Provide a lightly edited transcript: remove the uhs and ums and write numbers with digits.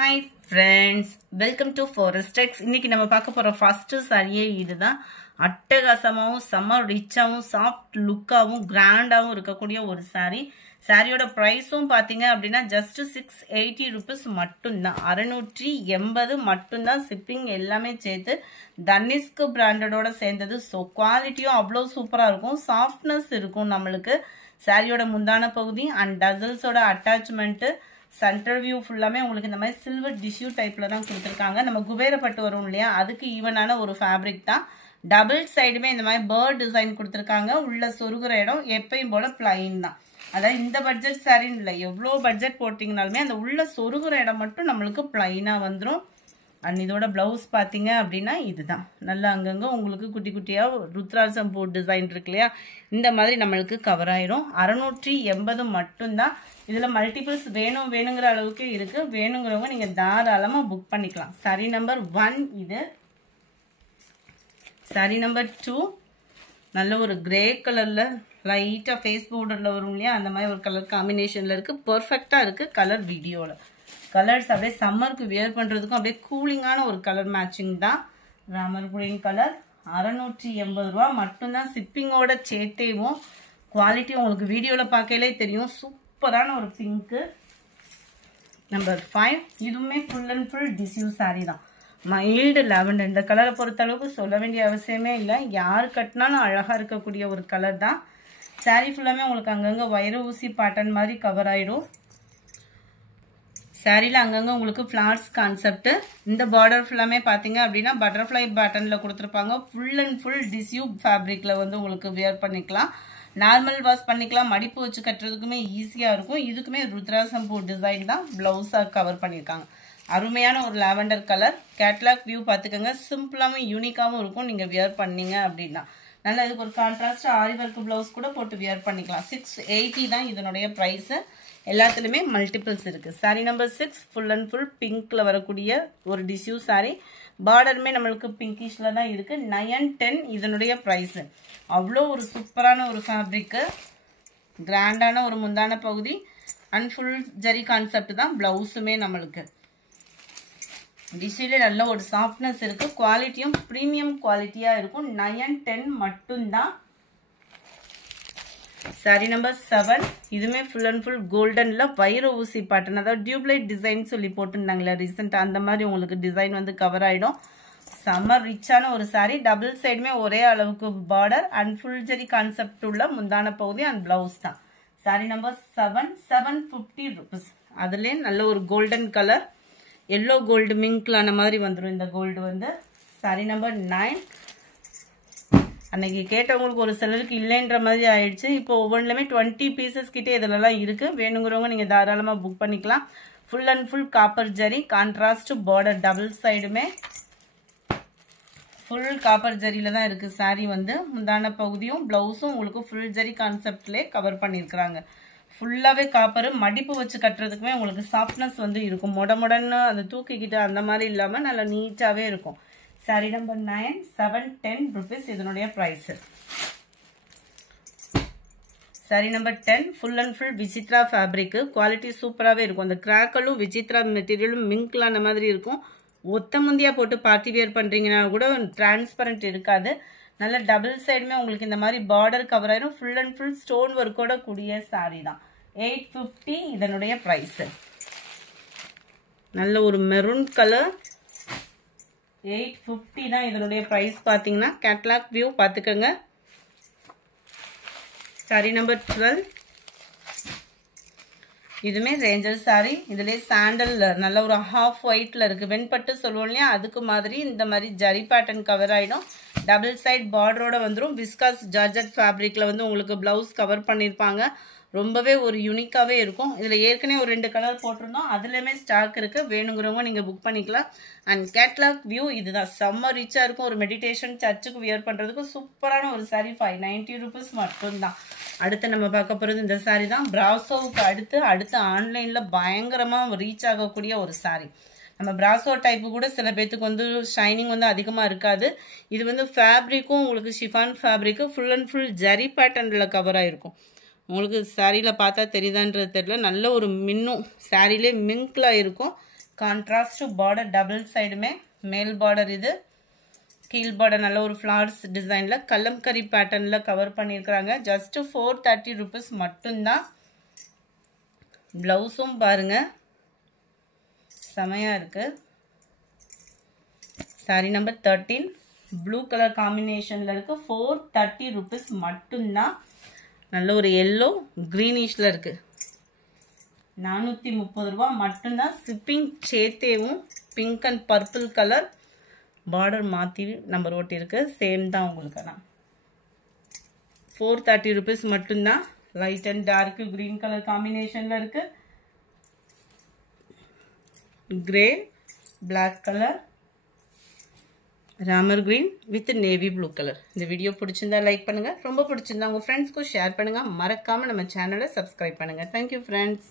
Hi friends, welcome to Forestex. இன்னைக்கு நம்ம பார்க்க போற ஃபர்ஸ்ட் சாரியே இதுதான். அட்டகாசமாவும் செம ரிச்சாவும் சாஃப்ட் லுக்காவும் கிராண்டாவும் இருக்கக்கூடிய ஒரு சாரி. சாரியோட பிரைஸும் பாத்தீங்க அப்படின்னா ஜஸ்ட் 680 rupees மட்டும்தான். 680 மட்டும்தான். ஷிப்பிங் எல்லாமே சேர்த்து தனிஷ்க் பிராண்டடோட சேர்ந்தது. ஸோ குவாலிட்டியும் அவ்வளோ சூப்பரா இருக்கும், சாஃப்ட்னஸ் இருக்கும் நம்மளுக்கு. சாரியோட முந்தான பகுதி அண்ட் டசல்ஸோட அட்டாச்மெண்ட் சென்டர் வியூ ஃபுல்லாமே உங்களுக்கு இந்த மாதிரி சில்வர் டிஷ்யூ டைப்ல தான் கொடுத்துருக்காங்க. நம்ம குபேரப்பட்டு வரும் இல்லையா, அதுக்கு ஈவனான ஒரு ஃபேப்ரிக் தான். டபுள் சைடுமே இந்த மாதிரி பேர்ட் டிசைன் கொடுத்துருக்காங்க. உள்ள சொருகிற இடம் எப்பயும் போல பிளைன் தான். அதாவது இந்த பட்ஜெட் சாரின்னு இல்லை, எவ்வளோ பட்ஜெட் போட்டிங்கனாலுமே அந்த உள்ள சொருகிற இடம் மட்டும் நம்மளுக்கு பிளைனாக வந்துடும். அண்ட் இதோட பிளவுஸ் பார்த்தீங்க அப்படின்னா இதுதான். நல்லா அங்கங்கே உங்களுக்கு குட்டி குட்டியாக ருத்ராட்சம் பூ டிசைன் இருக்கு இல்லையா, இந்த மாதிரி நம்மளுக்கு கவர் ஆயிரும். 680 மட்டும்தான். இதில் மல்டிபிள்ஸ் வேணுங்கிற அளவுக்கு இருக்குது. வேணுங்கிறவங்க நீங்கள் தாராளமாக புக் பண்ணிக்கலாம். சாரி நம்பர் 1 இது. சாரி நம்பர் 2 நல்ல ஒரு கிரே கலரில் லைட்டாக ஃபேஸ் பவுடரில் வரும் இல்லையா, அந்த மாதிரி ஒரு கலர் காம்பினேஷனில் இருக்குது. பர்ஃபெக்டாக இருக்குது கலர். வீடியோவில் கலர்ஸ் அப்படியே சம்மருக்கு வியர் பண்ணுறதுக்கும் அப்படியே கூலிங்கான ஒரு கலர் மேட்சிங் தான். Ramar green colour. 680 ரூபா மட்டும்தான். ஷிப்பிங்கோட சேர்த்தேவும். குவாலிட்டி உங்களுக்கு வீடியோவில் பார்க்கலே தெரியும். சூப்பரான ஒரு பிங்க்கு. நம்பர் 5 இதுவுமே full and full tissue sari தான். Mild lavender. இந்த கலரை பொறுத்த அளவுக்கு சொல்ல வேண்டிய அவசியமே இல்லை. யார் கட்டினாலும் அழகாக இருக்கக்கூடிய ஒரு கலர் தான். சாரி ஃபுல்லாமே உங்களுக்கு அங்கங்கே வைர ஊசி பேட்டர்ன் மாதிரி கவர் ஆகிடும். சாரியில் அங்கங்கே உங்களுக்கு ஃப்ளார்ஸ் கான்செப்ட். இந்த பார்டர் ஃபுல்லாமே பார்த்தீங்க அப்படின்னா பட்டர்ஃப்ளை பேட்டர்னில் கொடுத்துருப்பாங்க. ஃபுல் அண்ட் ஃபுல் டிஷ்யூ ஃபேப்ரிக்கில் வந்து உங்களுக்கு வியர் பண்ணிக்கலாம். நார்மல் வாஷ் பண்ணிக்கலாம். மடிப்பு வச்சு கட்டுறதுக்குமே ஈஸியாக இருக்கும். இதுக்குமே ருத்ராட்சம் பூ டிசைன் தான் ப்ளவுஸாக கவர் பண்ணியிருக்காங்க. அருமையான ஒரு லாவெண்டர் கலர். கேட்லாக் வியூ பார்த்துக்கோங்க. சிம்பிளாகவும் யூனிக்காகவும் இருக்கும் நீங்கள் வியர் பண்ணீங்க அப்படின்னா. நல்லா இதுக்கு ஒரு கான்ட்ராஸ்ட் ஆரி ஒர்க் ப்ளவுஸ் கூட போட்டு வியர் பண்ணிக்கலாம். 680 தான் இதனுடைய ப்ரைஸு. எல்லாத்துலேயுமே மல்டிபிள்ஸ் இருக்குது. Sari number 6 full and full பிங்க்கில் வரக்கூடிய ஒரு டிஷ்யூ சாரி. பார்டருமே நம்மளுக்கு பிங்கிஷில் தான் இருக்குது. 910 இதனுடைய ப்ரைஸு. அவ்வளோ ஒரு சூப்பரான ஒரு ஃபேப்ரிக்கு. கிராண்டான ஒரு முந்தான பகுதி அண்ட் ஃபுல் ஜரி கான்செப்ட் தான். ப்ளவுஸுமே நம்மளுக்கு டிஷ்யூலே நல்ல ஒரு சாஃப்ட்னஸ் இருக்குது. குவாலிட்டியும் ப்ரீமியம் குவாலிட்டியாக இருக்கும். 910 மட்டும்தான். சாரி நம்பர் 7 இதுவுமே ஃபுல் அண்ட் ஃபுல் கோல்டனில் வைர ஊசி பேட்டர்ன், அதாவது டியூப்லைட் டிசைன் சொல்லி போட்டுருந்தாங்களே ரீசெண்டாக, அந்த மாதிரி உங்களுக்கு டிசைன் வந்து கவர் ஆகிடும். செம்ம ரிச்சான ஒரு சாரி. டபுள் சைடுமே ஒரே அளவுக்கு border and full zari concept உள்ள முந்தான பகுதி அண்ட் பிளவுஸ் தான். Sorry number 750 rupees. அதுலேயே நல்ல ஒரு கோல்டன் கலர், எல்லோ கோல்டு மிங்க்லான மாதிரி வந்துடும் இந்த கோல்டு வந்து. சாரி நம்பர் 9 அன்னைக்கு கேட்டவங்களுக்கு ஒரு சிலருக்கு இல்லைன்ற மாதிரி ஆயிடுச்சு. இப்போ ஒவ்வொன்றுலையுமே 20 பீசஸ் கிட்டே இதிலலாம் இருக்குது. வேணுங்கிறவங்க நீங்கள் தாராளமாக புக் பண்ணிக்கலாம். Full and full copper zari contrast border. Double சைடுமே ஃபுல் காப்பர் ஜரியில் தான் இருக்குது சாரி வந்து. முந்தான பகுதியும் ப்ளவுஸும் உங்களுக்கு ஃபுல் ஜரி கான்செப்ட்லேயே கவர் பண்ணியிருக்கிறாங்க. ஃபுல்லாகவே காப்பர். மடிப்பு வச்சு கட்டுறதுக்குமே உங்களுக்கு சாஃப்ட்னஸ் வந்து இருக்கும். மொடன்னு அந்த தூக்கிக்கிட்டு அந்த மாதிரி இல்லாமல் நல்லா நீட்டாகவே இருக்கும். சாரி நம்பர் 9 710 rupees இதனுடைய price. Sari number 10 full and full Vichitra fabric. Quality சூப்பராகவே இருக்கும். அந்த கிராக்கலும் விசித்ரா மெட்டீரியலும் மிங்க்லான மாதிரி இருக்கும். ஒத்த முந்தியாக போட்டு பார்ட்டி வியர் பண்ணுறீங்கன்னா கூட டிரான்ஸ்பரண்ட் இருக்காது. நல்ல டபுள் சைடுமே உங்களுக்கு இந்த மாதிரி பார்டர் கவர் ஆயிரும். ஃபுல் அண்ட் ஃபுல் ஸ்டோன் ஒர்க்கோட கூடிய சாரி தான். 850 இதனுடைய ப்ரைஸு. நல்ல ஒரு மெரூன் கலர். 850 தான் இதனுடைய ப்ரைஸ். பார்த்தீங்கன்னா கேட்லாக் வியூ பார்த்துக்கோங்க. சாரி நம்பர் 12 இதுவுமே ரேஞ்சல் சாரி. இதுலேயே சாண்டல் நல்ல ஒரு ஹாஃப் ஒயிட்டில் இருக்குது. வெண்பட்டு சொல்லுவோம் இல்லையா, அதுக்கு மாதிரி இந்த மாதிரி ஜரி பேட்டர்ன் கவர் ஆகிடும். டபுள் சைட் பார்டரோட வந்துடும். விஸ்காஸ் ஜார்ஜட் ஃபேப்ரிக்கில் வந்து உங்களுக்கு ப்ளவுஸ் கவர் பண்ணியிருப்பாங்க. ரொம்பவே ஒரு யூனிக்காகவே இருக்கும். இதில் ஏற்கனவே ஒரு 2 கலர் போட்டிருந்தோம். அதுலேயுமே ஸ்டாக் இருக்குது. வேணுங்கிறவங்க நீங்கள் புக் பண்ணிக்கலாம். அண்ட் கேட்லாக் வியூ இதுதான். செம்ம ரிச்சாக இருக்கும். ஒரு மெடிடேஷன் சர்ச்சுக்கு வியர் பண்ணுறதுக்கு சூப்பரான ஒரு சாரி. 590 rupees மட்டும்தான். அடுத்து நம்ம பார்க்க போகிறது இந்த சாரி தான். பிராசோவுக்கு அடுத்து ஆன்லைனில் பயங்கரமாக ரீச் ஆகக்கூடிய ஒரு சாரி. நம்ம பிராசோ டைப்பு கூட சில பேத்துக்கு வந்து ஷைனிங் வந்து அதிகமாக இருக்காது. இது வந்து ஃபேப்ரிக்கும் உங்களுக்கு chiffon fabric full and full zari பேட்டர்னில் கவர் ஆகிருக்கும். உங்களுக்கு சாரியில் பார்த்தா தெரியுதான்றது தெரியல. நல்ல ஒரு மின்னும் சாரிலே மிங்க்ல இருக்கும். கான்ட்ராஸ்ட் பார்டர் டபுள் சைடுமே மேல் பார்டர் இது, கீழ் பார்டர் நல்ல ஒரு ஃப்ளார்ஸ் டிசைனில் கலம்கரி பேட்டர்னில் கவர் பண்ணியிருக்கிறாங்க. ஜஸ்ட்டு 430 rupees மட்டும்தான். ப்ளவுஸும் பாருங்கள் செமையாக இருக்குது. சாரி நம்பர் 13 ப்ளூ கலர் காம்பினேஷனில் இருக்குது. 430 rupees மட்டும்தான். நல்ல ஒரு எல்லோ க்ரீனிஷில் இருக்குது. 430 ரூபா மட்டும்தான். ஷிப்பிங் சேர்த்தேவும் pink and purple colour border மாற்றி நம்பர் ஓட்டியிருக்கு. சேம் தான் உங்களுக்கு. நான் 430 rupees மட்டும்தான். Light and dark green colour காம்பினேஷனில் இருக்குது. Grey black colour Ramar green with navy blue colour. இந்த வீடியோ பிடிச்சிருந்தா லைக் பண்ணுங்கள். ரொம்ப பிடிச்சிருந்தா உங்கள் ஃப்ரெண்ட்ஸ்க்கும் ஷேர் பண்ணுங்கள். மறக்காமல் நம்ம சேனலை சப்ஸ்கிரைப் பண்ணுங்கள். Thank you friends.